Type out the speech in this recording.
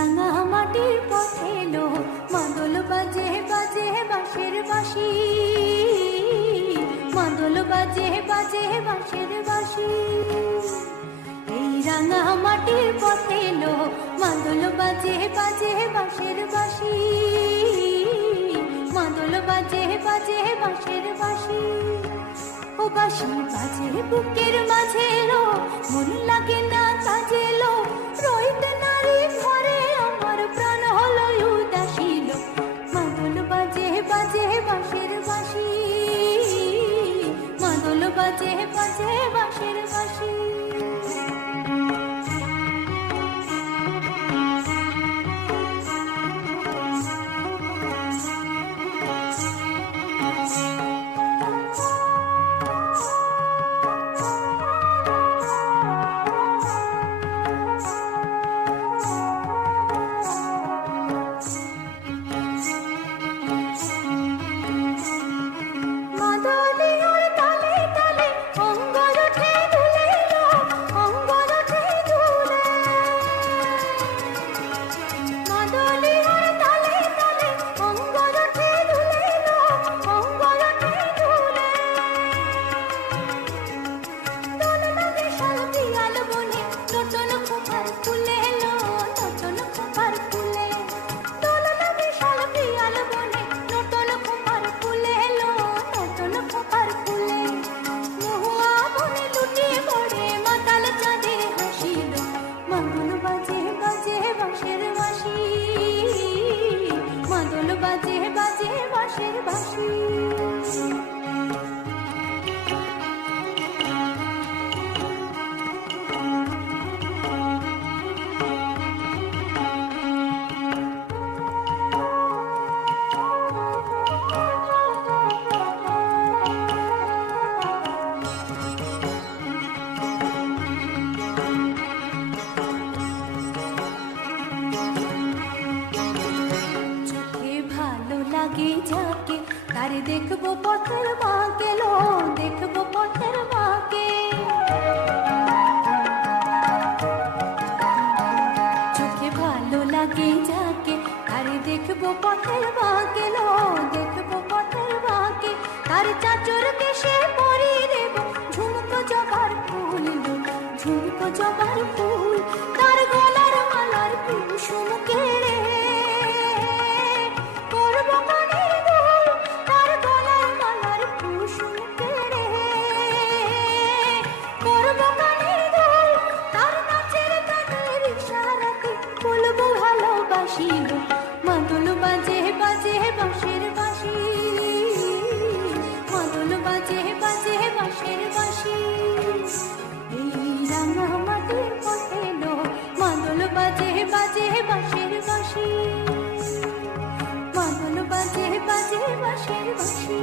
রাঙা মাটির পথে লো মাদল বাজে বাজে বাঁশের বাঁশি, মাদল বাজে বাজে বাঁশের বাঁশি। এই রাঙা মাটির পথে লো মাদল বাজে বাজে বাঁশের বাঁশি, মাদল বাজে বাজে বাঁশের বাঁশি। ও বাঁশি বাজে বুকের মাঝে লো, মন লাগে না কাজে লো, রইতে নারী ঘরে আমার প্রাণ হলো উদাসী লো। মাদল বাজে বাজে বাঁশের বাঁশি, মাদল বাজে বাজে বাঁশের বাঁশি। যাকে তারে দেখবো পথের মাকে লো, দেখবো পথের মাকে। চোখে ভালো লাগে যাকে তারে দেখবো পথের মাকে লো, দেখবো পথের মাকে। তার চাচর কেশে পরিয়ে দেব ঝুমকো জবার ফুল লো, ঝুমকো জবার ফুল। তার গলার মালার কুসুম কেড়ে মাদল বাজে বাজে বাঁশের বাঁশি, মাদল বাজে বাজে বাঁশের বাঁশি। এই রাঙা মাটির পথে লো মাদল বাজে বাজে বাঁশের বাঁশি, মাদল বাজে বাজে বাঁশের বাঁশি।